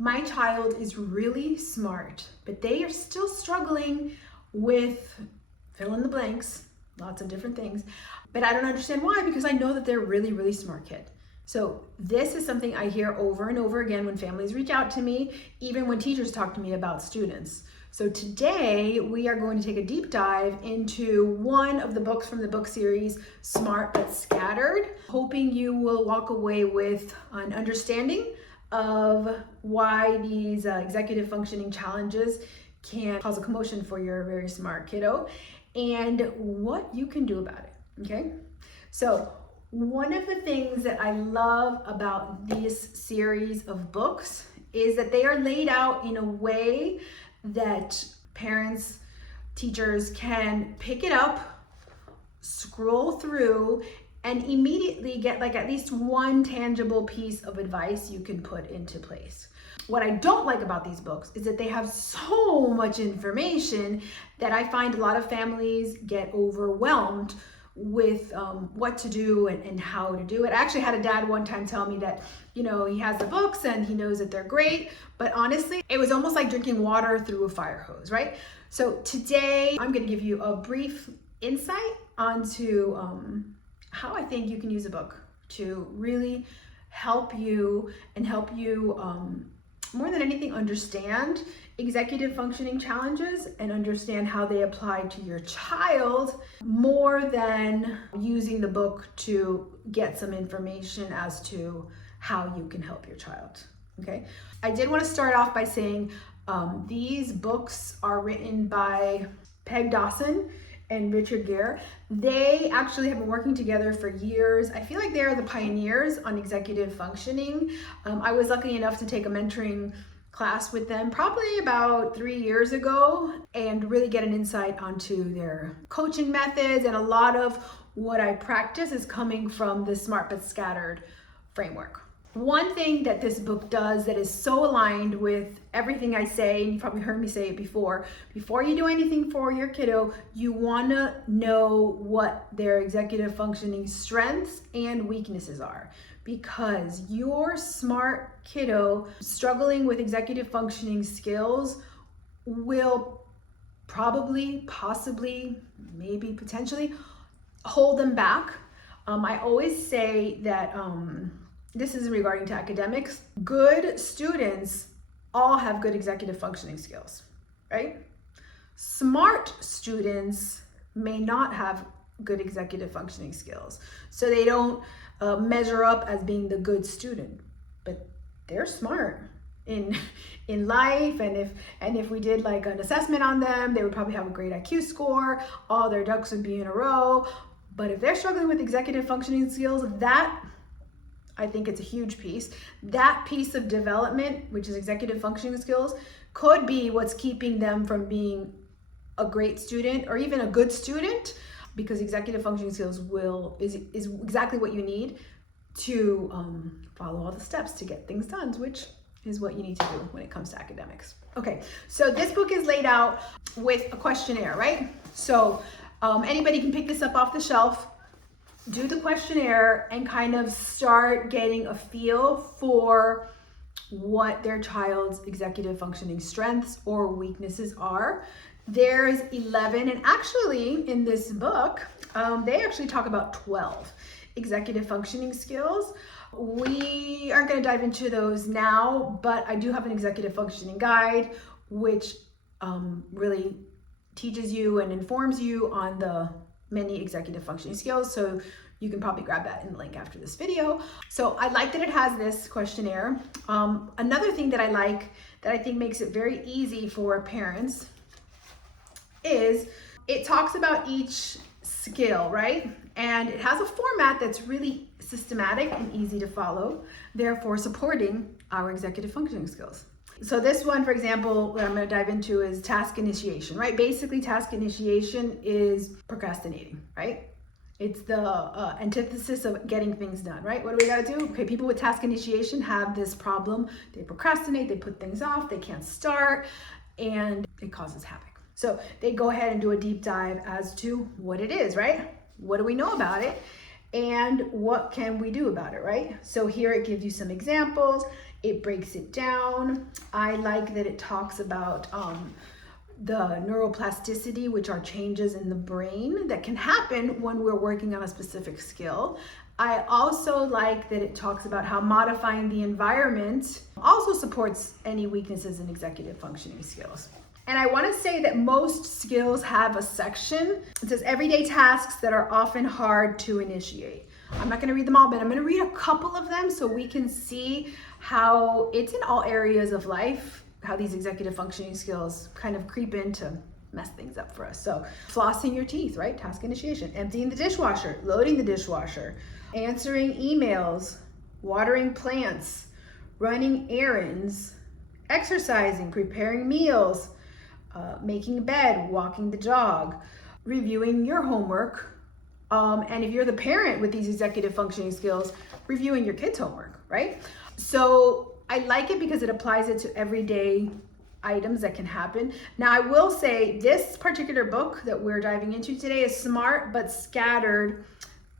My child is really smart, but they are still struggling with fill in the blanks, lots of different things, but I don't understand why, because I know that they're a really, really smart kid. So this is something I hear over and over again when families reach out to me, even when teachers talk to me about students. So today we are going to take a deep dive into one of the books from the book series, Smart But Scattered, hoping you will walk away with an understanding of why these executive functioning challenges can cause a commotion for your very smart kiddo and what you can do about it, okay? So one of the things that I love about this series of books is that they are laid out in a way that parents, teachers can pick it up, scroll through, and immediately get like at least one tangible piece of advice you can put into place. What I don't like about these books is that they have so much information that I find a lot of families get overwhelmed with what to do and how to do it. I actually had a dad one time tell me that, you know, he has the books and he knows that they're great, but honestly, it was almost like drinking water through a fire hose, right? So today I'm going to give you a brief insight onto how I think you can use a book to really help you and help you more than anything understand executive functioning challenges and understand how they apply to your child more than using the book to get some information as to how you can help your child. Okay, I did want to start off by saying these books are written by Peg Dawson and Richard Gere. They actually have been working together for years. I feel like they're the pioneers on executive functioning. I was lucky enough to take a mentoring class with them probably about 3 years ago and really get an insight onto their coaching methods, and a lot of what I practice is coming from the Smart But Scattered framework. One thing that this book does that is so aligned with everything I say, and you probably heard me say it before you do anything for your kiddo, you want to know what their executive functioning strengths and weaknesses are. Because your smart kiddo struggling with executive functioning skills will probably, possibly, maybe, potentially hold them back. I always say that this is regarding to academics. Good students all have good executive functioning skills, right? Smart students may not have good executive functioning skills, so they don't measure up as being the good student, but they're smart in life, and if we did like an assessment on them, they would probably have a great IQ score, all their ducks would be in a row. But if they're struggling with executive functioning skills, that, I think it's a huge piece. That piece of development, which is executive functioning skills, could be what's keeping them from being a great student or even a good student, because executive functioning skills is exactly what you need to follow all the steps to get things done, which is what you need to do when it comes to academics. Okay, so this book is laid out with a questionnaire, right? So anybody can pick this up off the shelf, do the questionnaire, and kind of start getting a feel for what their child's executive functioning strengths or weaknesses are. There's 11, and actually in this book, they actually talk about 12 executive functioning skills. We aren't going to dive into those now, but I do have an executive functioning guide, which really teaches you and informs you on the many executive functioning skills. So you can probably grab that in the link after this video. So I like that it has this questionnaire. Another thing that I like that I think makes it very easy for parents is it talks about each skill, right? And it has a format that's really systematic and easy to follow, therefore supporting our executive functioning skills. So this one, for example, what I'm going to dive into is task initiation, right? Basically, task initiation is procrastinating, right? It's the antithesis of getting things done, right? What do we got to do? Okay, people with task initiation have this problem. They procrastinate, they put things off, they can't start, and it causes havoc. So they go ahead and do a deep dive as to what it is, right? What do we know about it? And what can we do about it, right? So here it gives you some examples. It breaks it down. I like that it talks about the neuroplasticity, which are changes in the brain that can happen when we're working on a specific skill. I also like that it talks about how modifying the environment also supports any weaknesses in executive functioning skills. And I want to say that most skills have a section. It says everyday tasks that are often hard to initiate. I'm not going to read them all, but I'm going to read a couple of them so we can see how it's in all areas of life, how these executive functioning skills kind of creep in to mess things up for us. So flossing your teeth, right? Task initiation. Emptying the dishwasher, loading the dishwasher, answering emails, watering plants, running errands, exercising, preparing meals, making bed, walking the dog, reviewing your homework, and if you're the parent with these executive functioning skills, reviewing your kids' homework, right? So I like it because it applies it to everyday items that can happen. Now I will say this particular book that we're diving into today is Smart But Scattered.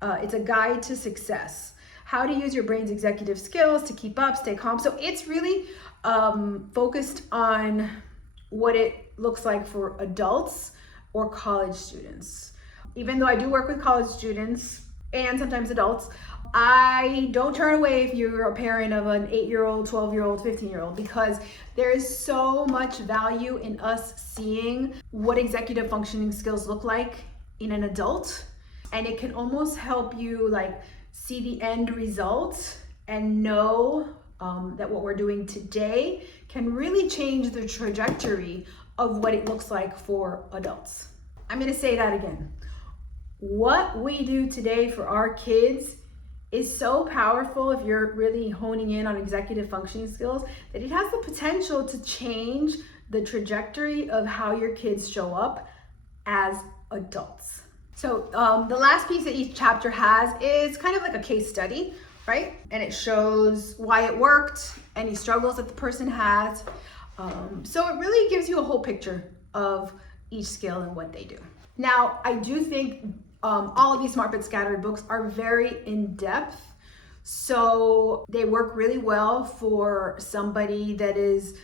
It's a guide to success. How to use your brain's executive skills to keep up, stay calm. So it's really focused on what it looks like for adults or college students. Even though I do work with college students and sometimes adults, I don't turn away if you're a parent of an 8-year-old, 12-year-old, 15-year-old, because there is so much value in us seeing what executive functioning skills look like in an adult. And it can almost help you like see the end result and know that what we're doing today can really change the trajectory of what it looks like for adults. I'm going to say that again. What we do today for our kids is so powerful if you're really honing in on executive functioning skills that it has the potential to change the trajectory of how your kids show up as adults. So the last piece that each chapter has is kind of like a case study, right? And it shows why it worked, any struggles that the person has. So it really gives you a whole picture of each skill and what they do. Now, I do think all of these Smart But Scattered books are very in-depth. So they work really well for somebody that is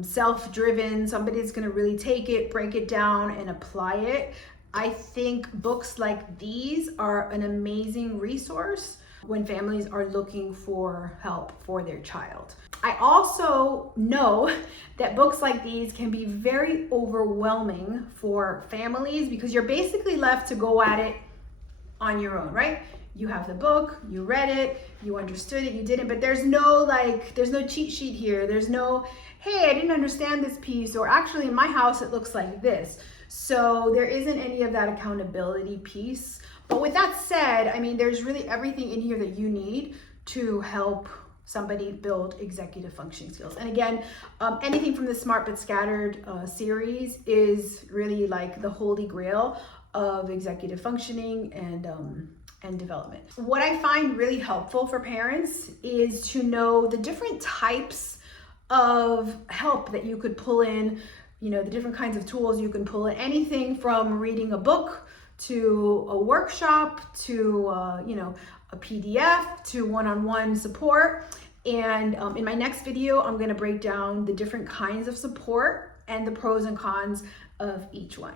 self-driven, somebody that's gonna really take it, break it down, and apply it. I think books like these are an amazing resource when families are looking for help for their child. I also know that books like these can be very overwhelming for families because you're basically left to go at it on your own, right? You have the book, you read it, you understood it, you didn't, but there's no cheat sheet here. There's no, hey, I didn't understand this piece, or actually in my house it looks like this. So there isn't any of that accountability piece. But with that said, I mean, there's really everything in here that you need to help somebody build executive functioning skills. And again, anything from the Smart But Scattered series is really like the holy grail of executive functioning and development. What I find really helpful for parents is to know the different types of help that you could pull in, you know, the different kinds of tools you can pull in, anything from reading a book to a workshop to a PDF to one-on-one support. And in my next video, I'm going to break down the different kinds of support and the pros and cons of each one.